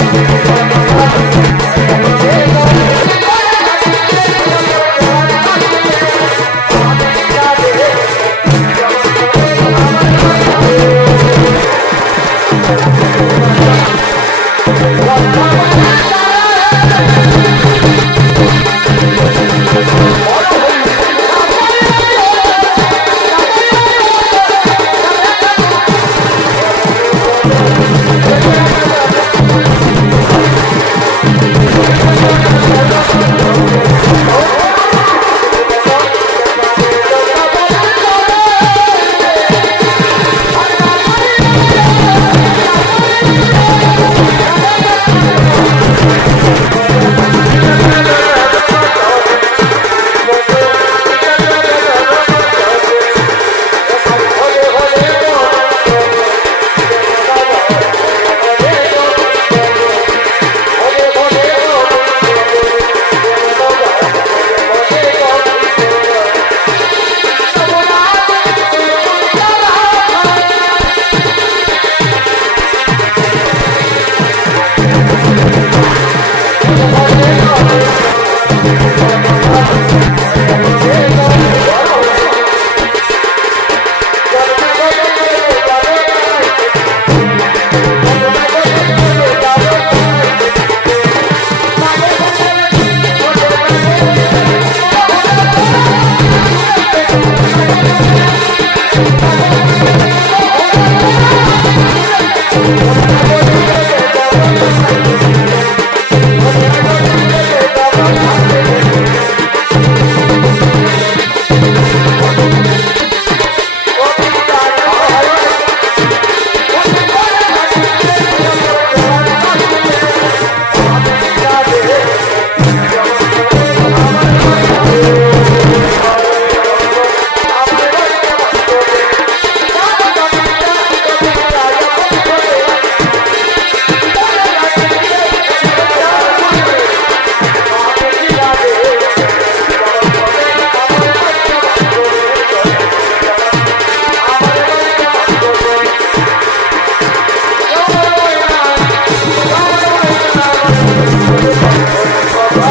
Thank you.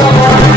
Oh, my God.